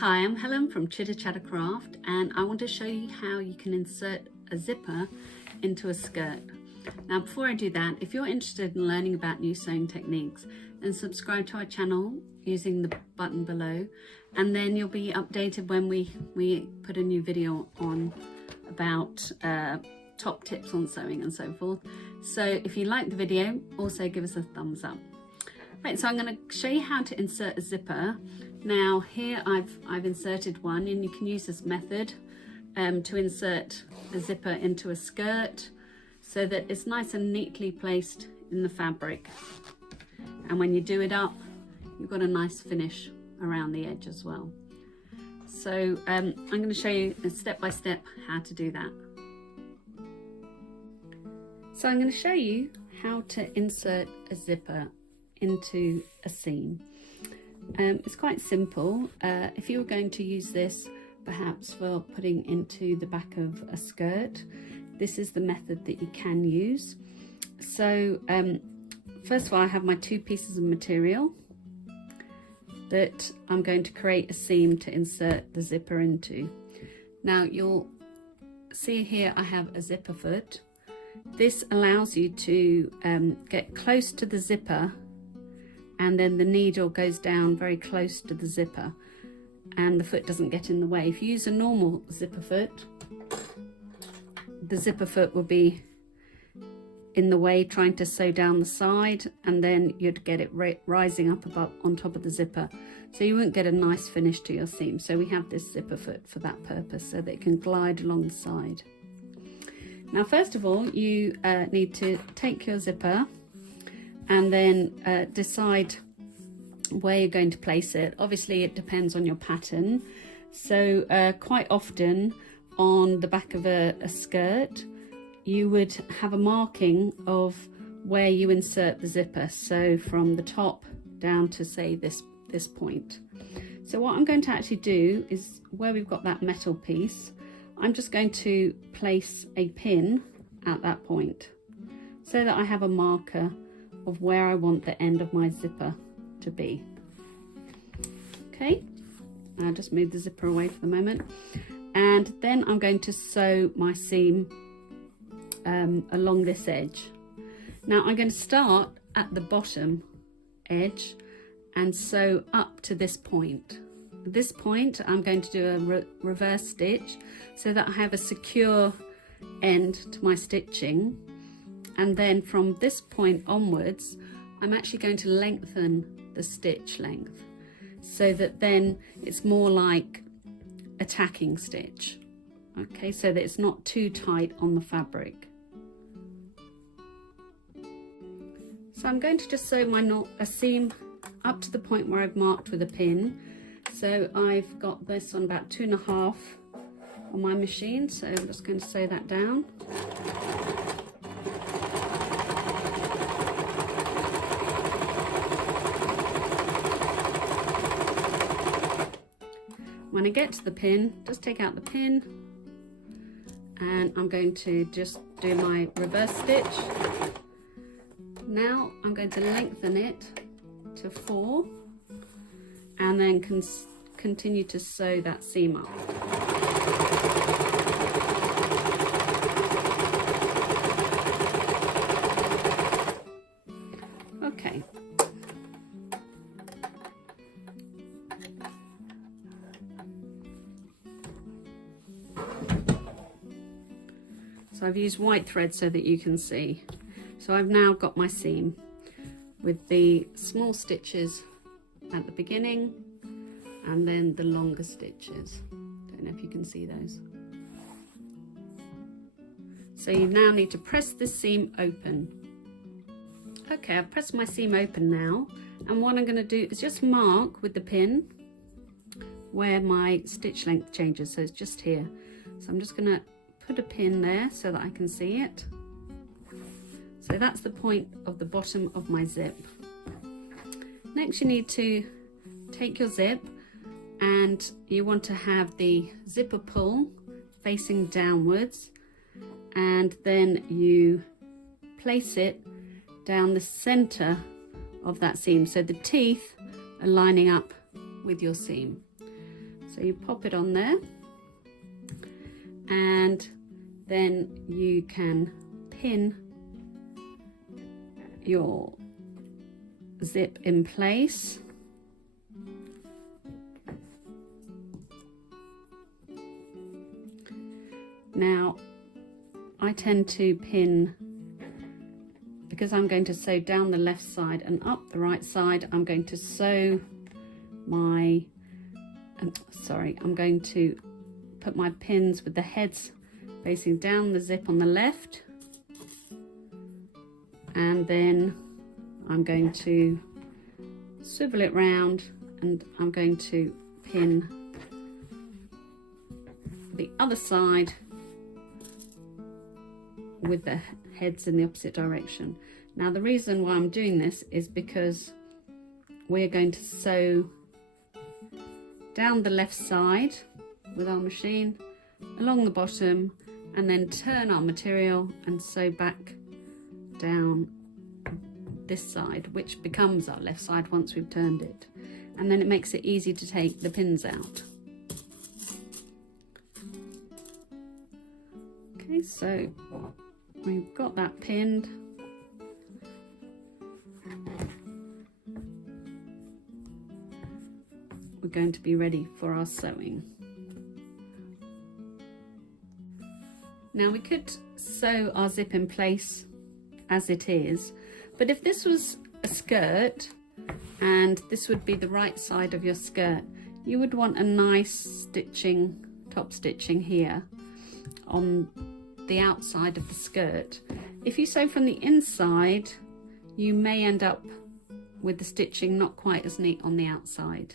Hi, I'm Helen from Chitter Chatter Craft, and I want to show you how you can insert a zipper into a skirt. Now before I do that, if you're interested in learning about new sewing techniques, then subscribe to our channel using the button below, and then you'll be updated when we put a new video on about top tips on sewing and so forth. So if you like the video, also give us a thumbs up. Right, so I'm going to show you how to insert a zipper. Now here I've inserted one, and you can use this method to insert a zipper into a skirt so that it's nice and neatly placed in the fabric, and when you do it up you've got a nice finish around the edge as well. So I'm going to show you step by step how to do that. So I'm going to show you how to insert a zipper into a seam. It's quite simple. If you were going to use this perhaps for putting into the back of a skirt, this is the method that you can use. So first of all, I have my two pieces of material that I'm going to create a seam to insert the zipper into. Now you'll see here I have a zipper foot. This allows you to get close to the zipper, and then the needle goes down very close to the zipper and the foot doesn't get in the way. If you use a normal zipper foot, the zipper foot will be in the way trying to sew down the side, and then you'd get it rising up above on top of the zipper, so you wouldn't get a nice finish to your seam. So we have this zipper foot for that purpose, so that it can glide along the side. Now first of all, you need to take your zipper and then decide where you're going to place it. Obviously it depends on your pattern. So quite often on the back of a skirt you would have a marking of where you insert the zipper, so from the top down to say this point. So what I'm going to actually do is, where we've got that metal piece, I'm just going to place a pin at that point so that I have a marker of where I want the end of my zipper to be. Okay, I'll just move the zipper away for the moment, and then I'm going to sew my seam along this edge. Now I'm going to start at the bottom edge and sew up to this point. At this point I'm going to do a reverse stitch so that I have a secure end to my stitching, and then from this point onwards I'm actually going to lengthen the stitch length so that then it's more like a tacking stitch, okay, so that it's not too tight on the fabric. So I'm going to just sew a seam up to the point where I've marked with a pin. So I've got this on about 2.5 on my machine, so I'm just going to sew that down. When I get to the pin, just take out the pin, and I'm going to just do my reverse stitch. Now I'm going to lengthen it to 4 and then continue to sew that seam up. Okay. So I've used white thread so that you can see. So I've now got my seam with the small stitches at the beginning and then the longer stitches. Don't know if you can see those. So you now need to press this seam open. Okay, I've pressed my seam open now, and what I'm going to do is just mark with the pin where my stitch length changes, so it's just here. So I'm just going to put a pin there so that I can see it. So that's the point of the bottom of my zip. Next you need to take your zip, and you want to have the zipper pull facing downwards, and then you place it down the center of that seam, so the teeth are lining up with your seam. So you pop it on there, and then you can pin your zip in place. Now I tend to pin, because I'm going to sew down the left side and up the right side, I'm going to sew my I'm going to put my pins with the heads facing down the zip on the left, and then I'm going to swivel it round, and I'm going to pin the other side with the heads in the opposite direction. Now the reason why I'm doing this is because we're going to sew down the left side with our machine along the bottom, and then turn our material and sew back down this side, which becomes our left side once we've turned it, and then it makes it easy to take the pins out. Okay, so we've got that pinned. We're going to be ready for our sewing. Now we could sew our zip in place as it is, but if this was a skirt and this would be the right side of your skirt, you would want a nice stitching, top stitching here on the outside of the skirt. If you sew from the inside, you may end up with the stitching not quite as neat on the outside.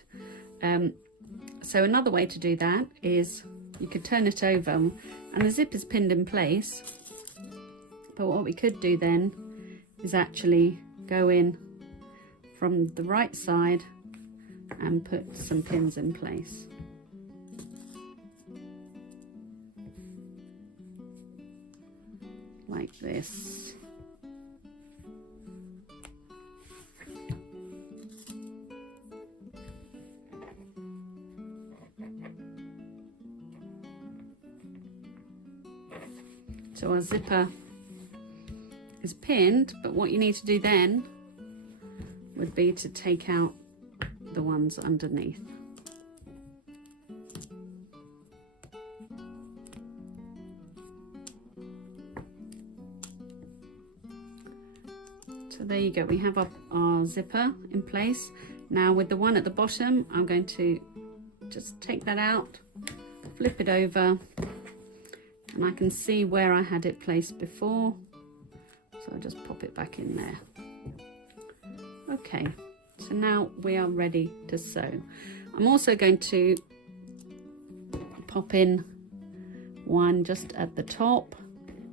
So another way to do that is you could turn it over, and the zip is pinned in place, but what we could do then is actually go in from the right side and put some pins in place. Like this. So our zipper is pinned, but what you need to do then would be to take out the ones underneath. So there you go, we have our zipper in place. Now with the one at the bottom, I'm going to just take that out, flip it over, and I can see where I had it placed before, so I'll just pop it back in there. Okay, so now we are ready to sew. I'm also going to pop in one just at the top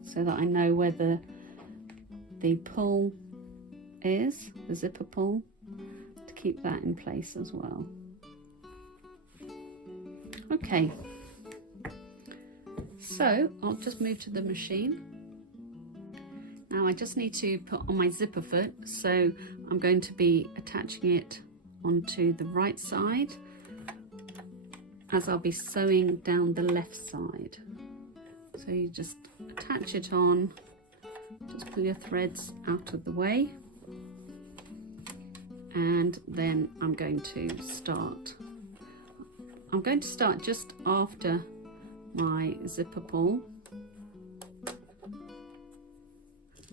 so that I know where the pull is, the zipper pull, to keep that in place as well. Okay, so I'll just move to the machine. Now I just need to put on my zipper foot, so I'm going to be attaching it onto the right side as I'll be sewing down the left side. So you just attach it on, just pull your threads out of the way, and then I'm going to start. I'm going to start just after my zipper pull.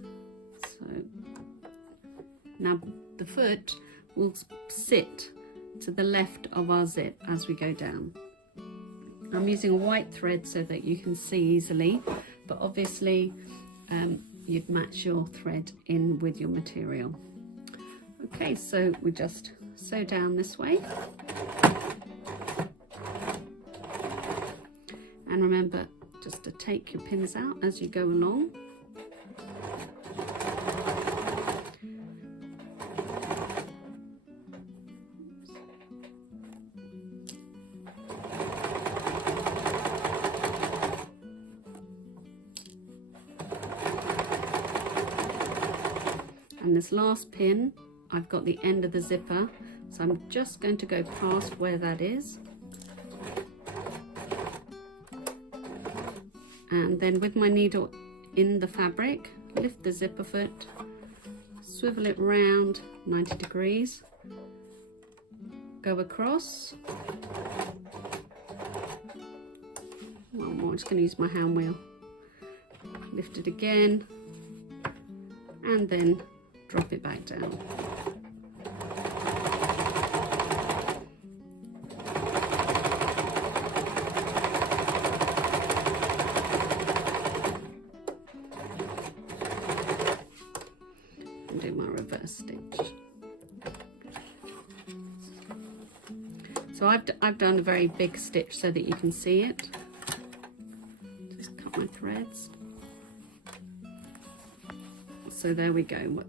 So now the foot will sit to the left of our zip as we go down. I'm using a white thread so that you can see easily, but obviously you'd match your thread in with your material. Okay, so we just sew down this way. And remember just to take your pins out as you go along. And this last pin, I've got the end of the zipper, so I'm just going to go past where that is. And then with my needle in the fabric, lift the zipper foot, swivel it round 90 degrees, go across. Well, I'm just going to use my hand wheel. Lift it again and then drop it back down. And do my reverse stitch. So I've done a very big stitch so that you can see it. Just cut my threads. So there we go.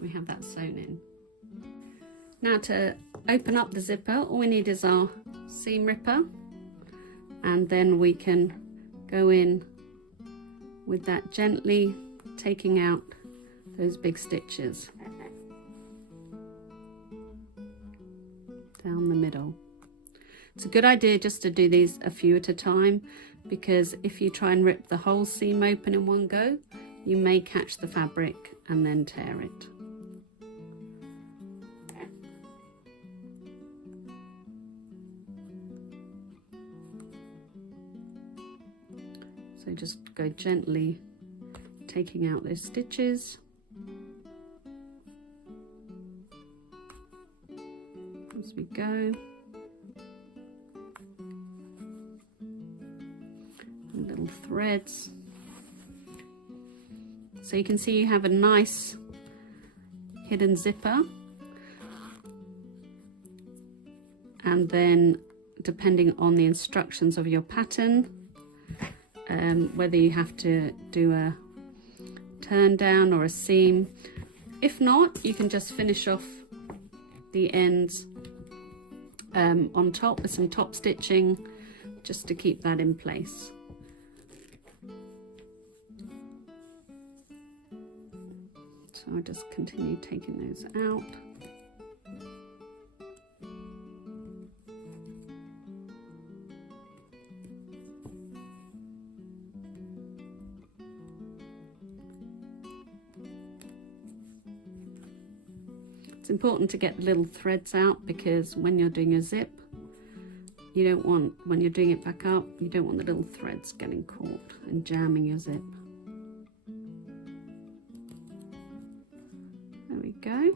We have that sewn in. Now to open up the zipper, all we need is our seam ripper, and then we can go in with that, gently taking out those big stitches down the middle. It's a good idea just to do these a few at a time, because if you try and rip the whole seam open in one go, you may catch the fabric and then tear it. So just go gently taking out those stitches. As we go. And little threads. So you can see you have a nice hidden zipper, and then depending on the instructions of your pattern, whether you have to do a turn down or a seam. If not, you can just finish off the ends on top with some top stitching just to keep that in place. So I'll just continue taking those out. It's important to get the little threads out, because when you're doing a zip, you don't want, when you're doing it back up, you don't want the little threads getting caught and jamming your zip. There we go.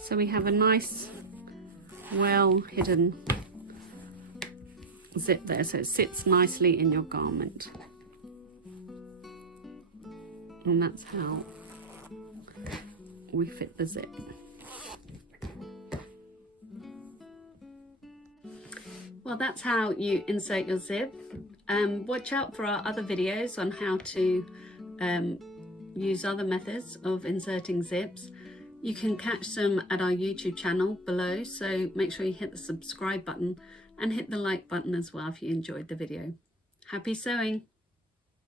So we have a nice, well hidden zip there, so it sits nicely in your garment. And that's how we fit the zip. Well, that's how you insert your zip. Watch out for our other videos on how to use other methods of inserting zips. You can catch them at our YouTube channel below, so make sure you hit the subscribe button and hit the like button as well if you enjoyed the video. Happy sewing!